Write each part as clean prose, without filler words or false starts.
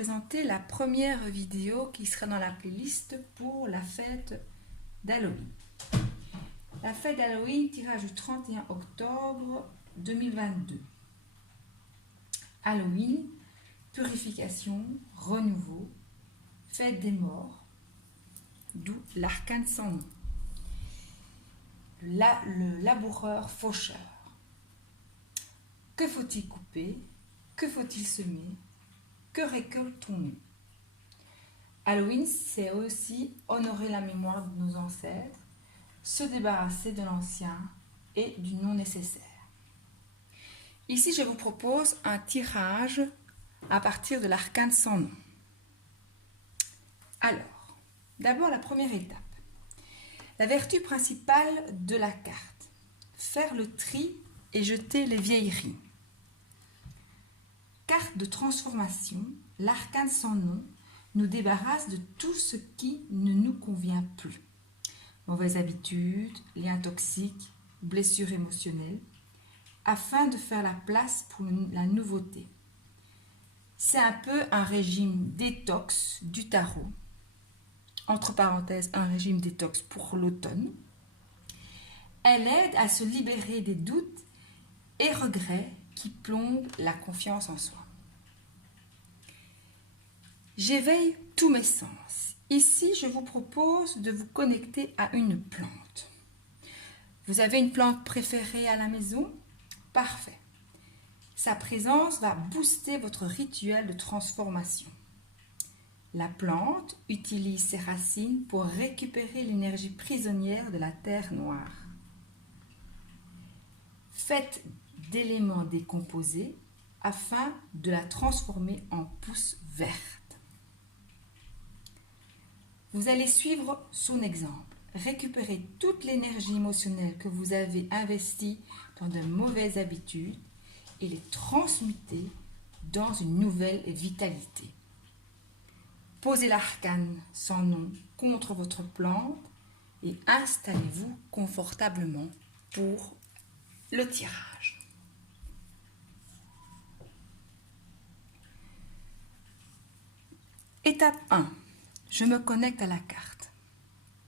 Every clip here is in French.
présenter la première vidéo qui sera dans la playlist pour la fête d'Halloween. La fête d'Halloween, tirage du 31 octobre 2022. Halloween, purification, renouveau, fête des morts, d'où l'arcane sans nom. Le laboureur faucheur. Que faut-il couper? Que faut-il semer? Que récolte-t-on? Halloween, c'est aussi honorer la mémoire de nos ancêtres, se débarrasser de l'ancien et du non nécessaire. Ici, je vous propose un tirage à partir de l'arcane sans nom. Alors, d'abord la première étape. La vertu principale de la carte. Faire le tri et jeter les vieilleries. Carte de transformation, l'arcane sans nom nous débarrasse de tout ce qui ne nous convient plus. Mauvaises habitudes, liens toxiques, blessures émotionnelles, afin de faire la place pour la nouveauté. C'est un peu un régime détox du tarot. Entre parenthèses, un régime détox pour l'automne. Elle aide à se libérer des doutes et regrets qui plombent la confiance en soi. J'éveille tous mes sens. Ici, je vous propose de vous connecter à une plante. Vous avez une plante préférée à la maison? Parfait. Sa présence va booster votre rituel de transformation. La plante utilise ses racines pour récupérer l'énergie prisonnière de la terre noire. Faites d'éléments décomposés afin de la transformer en pousse verte. Vous allez suivre son exemple. Récupérez toute l'énergie émotionnelle que vous avez investie dans de mauvaises habitudes et les transmuter dans une nouvelle vitalité. Posez l'arcane sans nom contre votre plante et installez-vous confortablement pour le tirage. Étape 1. Je me connecte à la carte.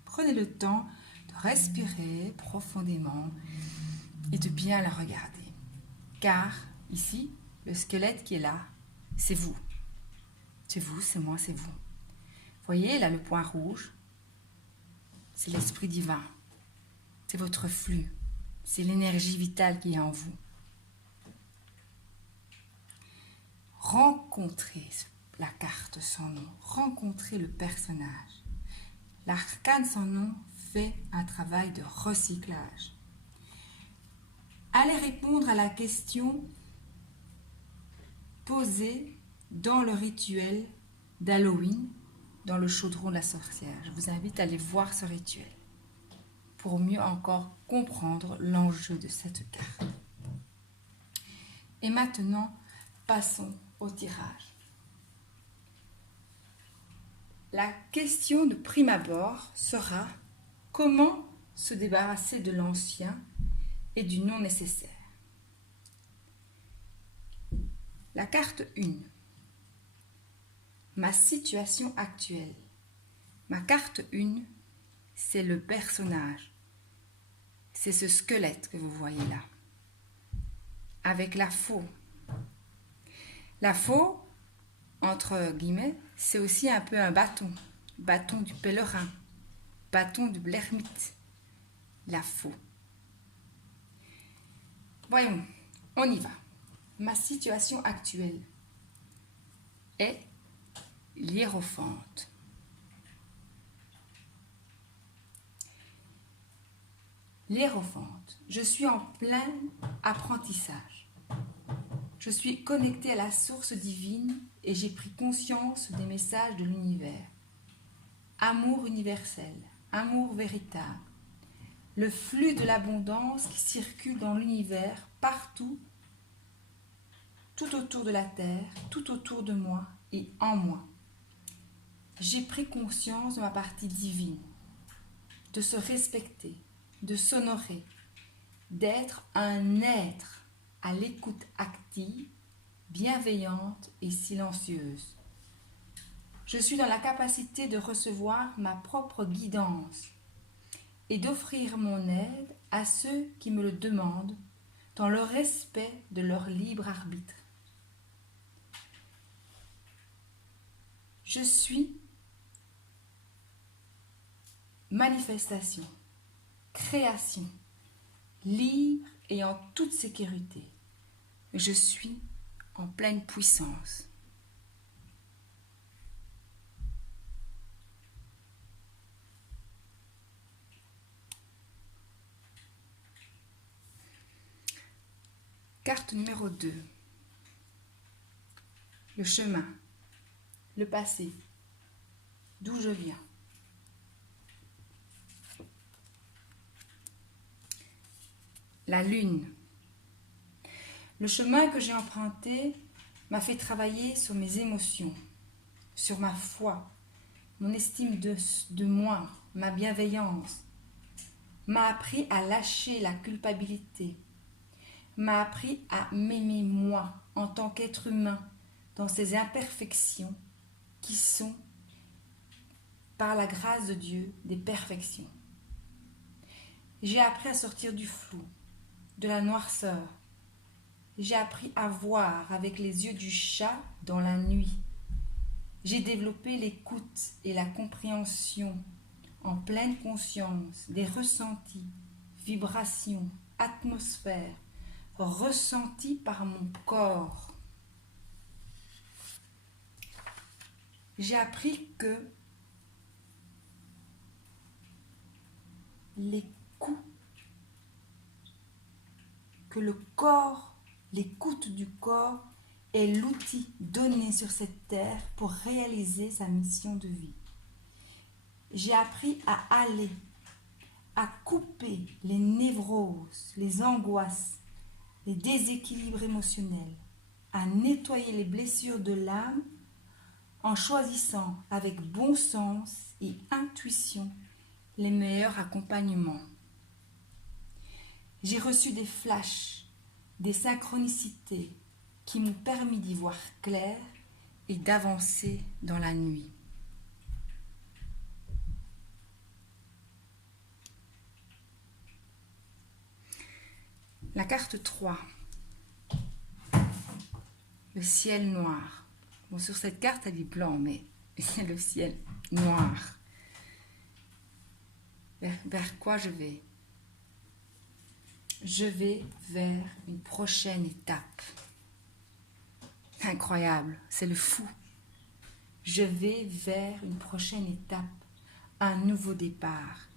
Prenez le temps de respirer profondément et de bien la regarder. Car ici, le squelette qui est là, c'est vous. C'est vous, c'est moi, c'est vous. Voyez là le point rouge? C'est l'esprit divin. C'est votre flux. C'est l'énergie vitale qui est en vous. Rencontrez la carte sans nom. Rencontrez le personnage. L'arcane sans nom fait un travail de recyclage. Allez répondre à la question posée dans le rituel d'Halloween, dans le chaudron de la sorcière. Je vous invite à aller voir ce rituel pour mieux encore comprendre l'enjeu de cette carte. Et maintenant, passons au tirage. La question de prime abord sera: comment se débarrasser de l'ancien et du non nécessaire? La carte 1. Ma situation actuelle. Ma carte 1, c'est le personnage. C'est ce squelette que vous voyez là. Avec la faux. La faux, entre guillemets, c'est aussi un peu un bâton. Bâton du pèlerin. Bâton du l'ermite. La faux. Voyons, on y va. Ma situation actuelle est l'hiérophante. L'hiérophante, je suis en plein apprentissage. Je suis connectée à la source divine et j'ai pris conscience des messages de l'univers. Amour universel, amour véritable, le flux de l'abondance qui circule dans l'univers partout, tout autour de la terre, tout autour de moi et en moi. J'ai pris conscience de ma partie divine, de se respecter, de s'honorer, d'être un être à l'écoute active, bienveillante et silencieuse. Je suis dans la capacité de recevoir ma propre guidance et d'offrir mon aide à ceux qui me le demandent dans le respect de leur libre arbitre. Je suis manifestation, création, libre et en toute sécurité. Je suis en pleine puissance. Carte numéro 2. Le chemin, le passé, d'où je viens. La lune. Le chemin que j'ai emprunté m'a fait travailler sur mes émotions, sur ma foi, mon estime de moi, ma bienveillance, m'a appris à lâcher la culpabilité, m'a appris à m'aimer moi en tant qu'être humain dans ses imperfections qui sont, par la grâce de Dieu, des perfections. J'ai appris à sortir du flou, de la noirceur. J'ai appris à voir avec les yeux du chat dans la nuit. J'ai développé l'écoute et la compréhension en pleine conscience des ressentis, vibrations, atmosphères ressentis par mon corps. J'ai appris que le corps, l'écoute du corps est l'outil donné sur cette terre pour réaliser sa mission de vie. J'ai appris à aller, à couper les névroses, les angoisses, les déséquilibres émotionnels, à nettoyer les blessures de l'âme en choisissant avec bon sens et intuition les meilleurs accompagnements. J'ai reçu des flashs, des synchronicités qui m'ont permis d'y voir clair et d'avancer dans la nuit. La carte 3. Le ciel noir. Bon, sur cette carte, elle est blanc, mais c'est le ciel noir. Vers quoi je vais? Je vais vers une prochaine étape. Incroyable, c'est le fou. Je vais vers une prochaine étape, un nouveau départ.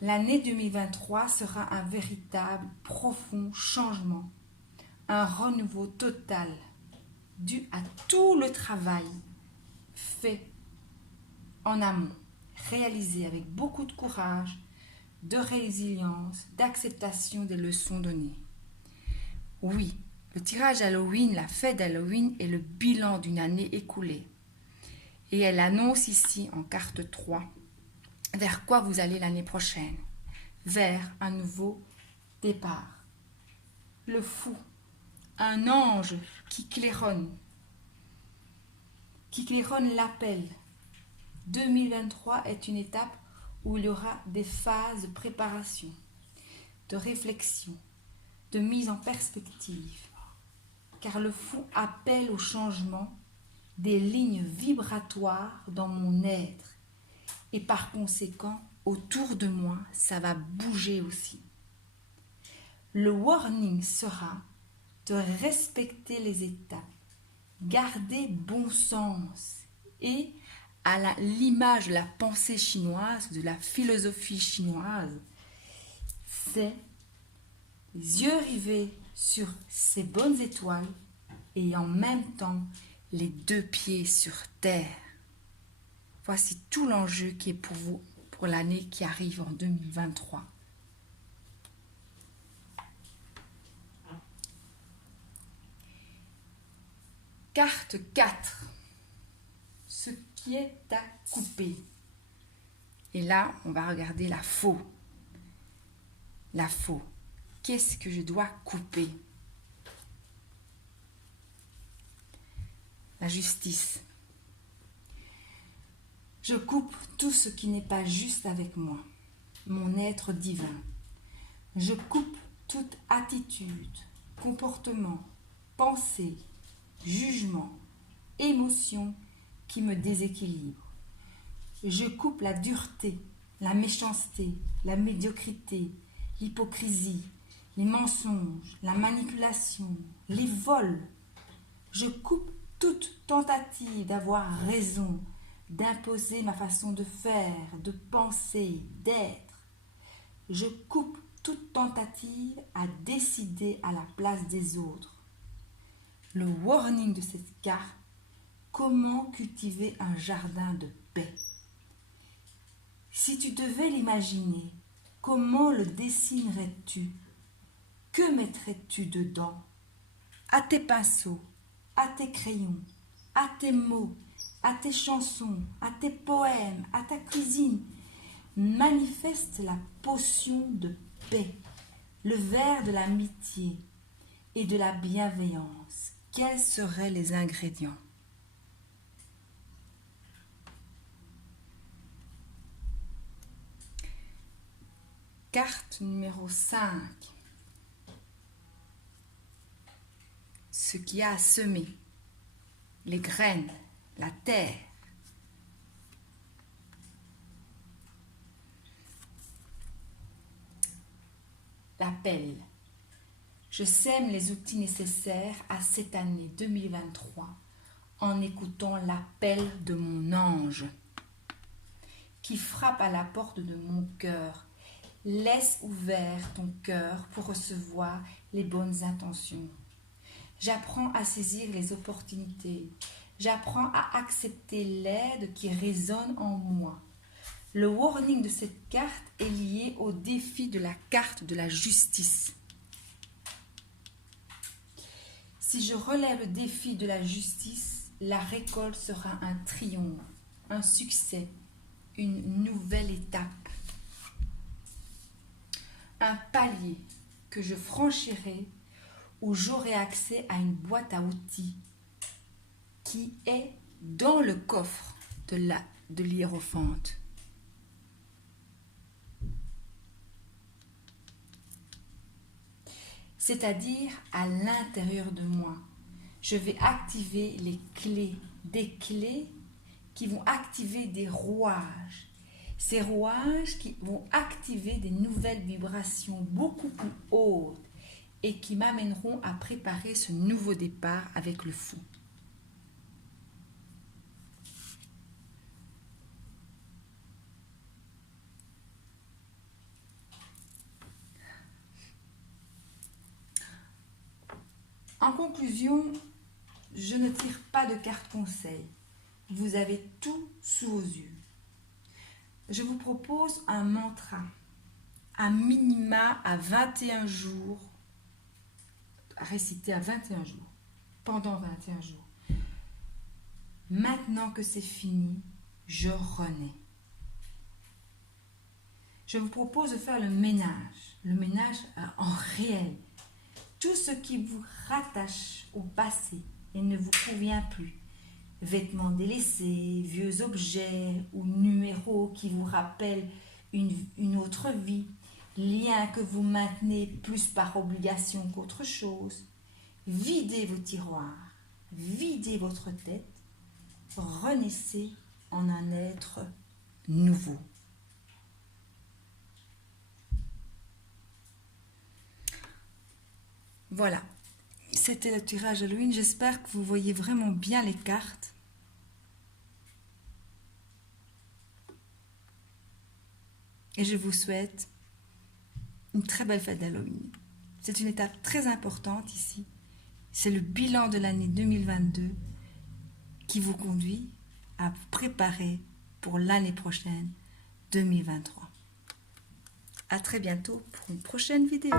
L'année 2023 sera un véritable, profond changement, un renouveau total dû à tout le travail fait en amont, réalisé avec beaucoup de courage, de résilience, d'acceptation des leçons données. Oui, le tirage Halloween, la fête d'Halloween est le bilan d'une année écoulée. Et elle annonce ici en carte 3 vers quoi vous allez l'année prochaine, vers un nouveau départ. Le fou, un ange qui claironne l'appel. 2023 est une étape où il y aura des phases de préparation, de réflexion, de mise en perspective, car le fou appelle au changement des lignes vibratoires dans mon être, et par conséquent, autour de moi, ça va bouger aussi. Le warning sera de respecter les étapes, garder bon sens et à l'image de la pensée chinoise, de la philosophie chinoise, c'est les yeux rivés sur ces bonnes étoiles et en même temps les deux pieds sur terre. Voici tout l'enjeu qui est pour vous pour l'année qui arrive en 2023. Carte 4. Ce qui est à couper. Et là, on va regarder la faux. La faux. Qu'est-ce que je dois couper? La justice. Je coupe tout ce qui n'est pas juste avec moi, mon être divin. Je coupe toute attitude, comportement, pensée, jugement, émotion qui me déséquilibre. Je coupe la dureté, la méchanceté, la médiocrité, l'hypocrisie, les mensonges, la manipulation, les vols. Je coupe toute tentative d'avoir raison, d'imposer ma façon de faire, de penser, d'être. Je coupe toute tentative à décider à la place des autres. Le warning de cette carte, comment cultiver un jardin de paix. Si tu devais l'imaginer, comment le dessinerais-tu? Que mettrais-tu dedans? À tes pinceaux, à tes crayons, à tes mots, à tes chansons, à tes poèmes, à ta cuisine, manifeste la potion de paix, le verre de l'amitié et de la bienveillance. Quels seraient les ingrédients? Carte numéro 5. Ce qui a à semer, les graines, la terre. La pelle. Je sème les outils nécessaires à cette année 2023 en écoutant l'appel de mon ange qui frappe à la porte de mon cœur. Laisse ouvert ton cœur pour recevoir les bonnes intentions. J'apprends à saisir les opportunités. J'apprends à accepter l'aide qui résonne en moi. Le warning de cette carte est lié au défi de la carte de la justice. Si je relève le défi de la justice, la récolte sera un triomphe, un succès, une nouvelle étape. Un palier que je franchirai où j'aurai accès à une boîte à outils qui est dans le coffre de l'hiérophante. C'est-à-dire à l'intérieur de moi. Je vais activer les clés, des clés qui vont activer des rouages. Ces rouages qui vont activer des nouvelles vibrations beaucoup plus hautes et qui m'amèneront à préparer ce nouveau départ avec le fou. En conclusion, je ne tire pas de carte conseil. Vous avez tout sous vos yeux. Je vous propose un mantra, à minima à 21 jours, à réciter à 21 jours, pendant 21 jours. Maintenant que c'est fini, je renais. Je vous propose de faire le ménage en réel. Tout ce qui vous rattache au passé et ne vous convient plus. Vêtements délaissés, vieux objets ou numéros qui vous rappellent une autre vie, liens que vous maintenez plus par obligation qu'autre chose. Videz vos tiroirs, videz votre tête, renaissez en un être nouveau. Voilà, c'était le tirage Halloween. J'espère que vous voyez vraiment bien les cartes. Et je vous souhaite une très belle fête d'Halloween. C'est une étape très importante ici. C'est le bilan de l'année 2022 qui vous conduit à vous préparer pour l'année prochaine, 2023. À très bientôt pour une prochaine vidéo.